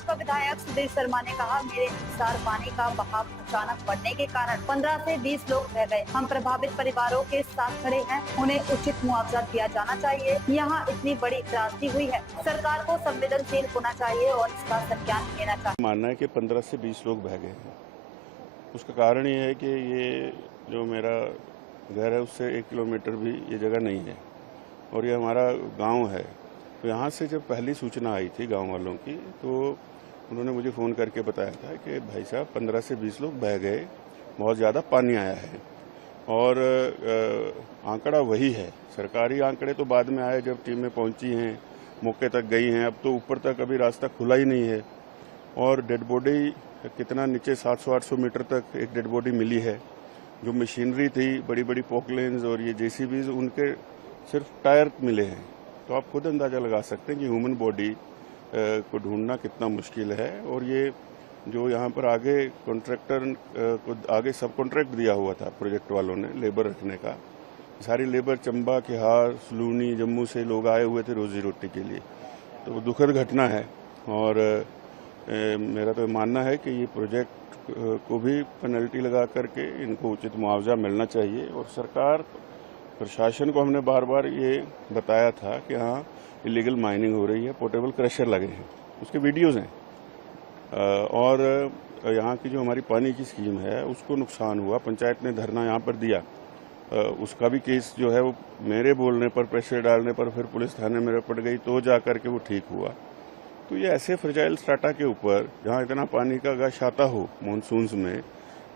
भाजपा विधायक सुधीर शर्मा ने कहा, मेरे अनुसार पानी का बहाव अचानक बढ़ने के कारण 15 से 20 लोग रह गए। हम प्रभावित परिवारों के साथ खड़े हैं, उन्हें उचित मुआवजा दिया जाना चाहिए। यहाँ इतनी बड़ी त्रासदी हुई है, सरकार को संवेदनशील होना चाहिए और इसका संज्ञान लेना चाहिए। मानना है कि 15 से 20 लोग बह गए हैं। उसका कारण ये है कि ये जो मेरा घर है उससे 1 किलोमीटर भी ये जगह नहीं है और ये हमारा गांव है। तो यहाँ से जब पहली सूचना आई थी गांव वालों की, तो उन्होंने मुझे फ़ोन करके बताया था कि भाई साहब 15 से 20 लोग बह गए, बहुत ज़्यादा पानी आया है। और आंकड़ा वही है। सरकारी आंकड़े तो बाद में आए जब टीमें पहुंची हैं, मौके तक गई हैं। अब तो ऊपर तक अभी रास्ता खुला ही नहीं है और डेड बॉडी कितना नीचे 700-800 मीटर तक एक डेड बॉडी मिली है। जो मशीनरी थी, बड़ी बड़ी पोकलेन्स और ये जेसीबीज, उनके सिर्फ टायर मिले हैं। तो आप खुद अंदाज़ा लगा सकते हैं कि ह्यूमन बॉडी को ढूंढना कितना मुश्किल है। और ये जो यहाँ पर आगे कॉन्ट्रैक्टर को आगे सब कॉन्ट्रैक्ट दिया हुआ था प्रोजेक्ट वालों ने लेबर रखने का, सारी लेबर चंबा, किहार, सलूनी, जम्मू से लोग आए हुए थे रोजी रोटी के लिए। तो दुखद घटना है और मेरा तो मानना है कि ये प्रोजेक्ट को भी पेनल्टी लगा करके इनको उचित मुआवजा मिलना चाहिए। और सरकार प्रशासन को हमने बार बार ये बताया था कि हाँ, इलीगल माइनिंग हो रही है, पोर्टेबल क्रशर लगे हैं, उसके वीडियोज़ हैं। और यहाँ की जो हमारी पानी की स्कीम है उसको नुकसान हुआ, पंचायत ने धरना यहाँ पर दिया। उसका भी केस जो है वो मेरे बोलने पर, प्रेशर डालने पर फिर पुलिस थाने में रपट गई तो जा करके वो ठीक हुआ। तो ये ऐसे फ्रेजाइल स्ट्राटा के ऊपर जहाँ इतना पानी का गश आता हो मानसून्स में,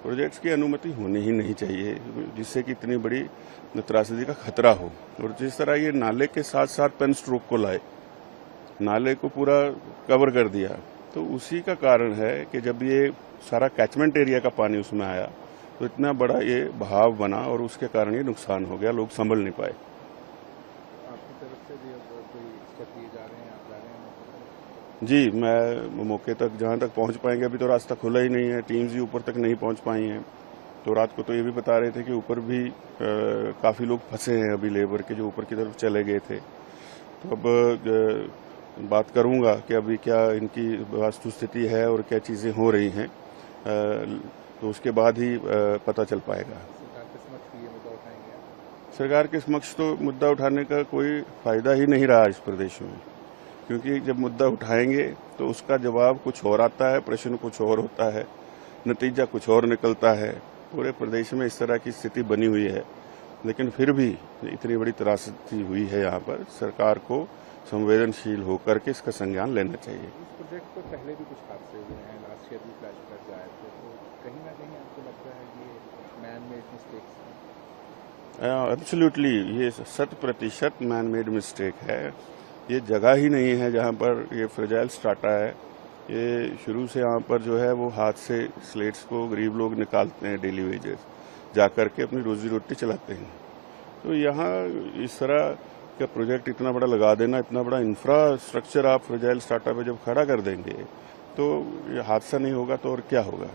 प्रोजेक्ट्स की अनुमति होनी ही नहीं चाहिए, जिससे कि इतनी बड़ी त्रासदी का खतरा हो। और जिस तरह ये नाले के साथ साथ पेन स्ट्रोक को लाए, नाले को पूरा कवर कर दिया, तो उसी का कारण है कि जब ये सारा कैचमेंट एरिया का पानी उसमें आया तो इतना बड़ा ये बहाव बना और उसके कारण ये नुकसान हो गया, लोग संभल नहीं पाए। आपकी तरफ से भी अब कोई स्टेप लिए जा रहे हैं, आप जा रहे हैं? जी, मैं मौके तक जहाँ तक पहुँच पाएंगे, अभी तो रास्ता खुला ही नहीं है, टीम्स भी ऊपर तक नहीं पहुँच पाई हैं। तो रात को तो ये भी बता रहे थे कि ऊपर भी काफ़ी लोग फंसे हैं अभी, लेबर के जो ऊपर की तरफ चले गए थे। तो अब बात करूंगा कि अभी क्या इनकी वास्तु स्थिति है और क्या चीज़ें हो रही हैं, तो उसके बाद ही पता चल पाएगा। सरकार के समक्ष तो मुद्दा उठाने का कोई फ़ायदा ही नहीं रहा इस प्रदेश में, क्योंकि जब मुद्दा उठाएंगे तो उसका जवाब कुछ और आता है, प्रश्न कुछ और होता है, नतीजा कुछ और निकलता है। पूरे प्रदेश में इस तरह की स्थिति बनी हुई है, लेकिन फिर भी इतनी बड़ी त्रासदी हुई है यहाँ पर। सरकार को संवेदनशील होकर के इसका संज्ञान लेना चाहिए। इस प्रोजेक्ट पर पहले भी कुछ हादसे हुए हैं, लास्ट ईयर भी फ्लैश फ्लड आए थे, तो कहीं ना कहीं आपको लगता है कि ये मैन मेड मिस्टेक्स हैं? एब्सोल्युटली, ये 100% मैन मेड मिस्टेक है। ये जगह ही नहीं है जहाँ पर ये फ्रेजाइल स्ट्राटा है। ये शुरू से यहाँ पर जो है वो हाथ से स्लेट्स को गरीब लोग निकालते हैं, डेली वेजेस जा कर के अपनी रोजी रोटी चलाते हैं। तो यहाँ इस तरह का प्रोजेक्ट इतना बड़ा लगा देना, इतना बड़ा इंफ्रास्ट्रक्चर आप फ्रेजाइल स्ट्राटा पे जब खड़ा कर देंगे तो ये हादसा नहीं होगा तो और क्या होगा।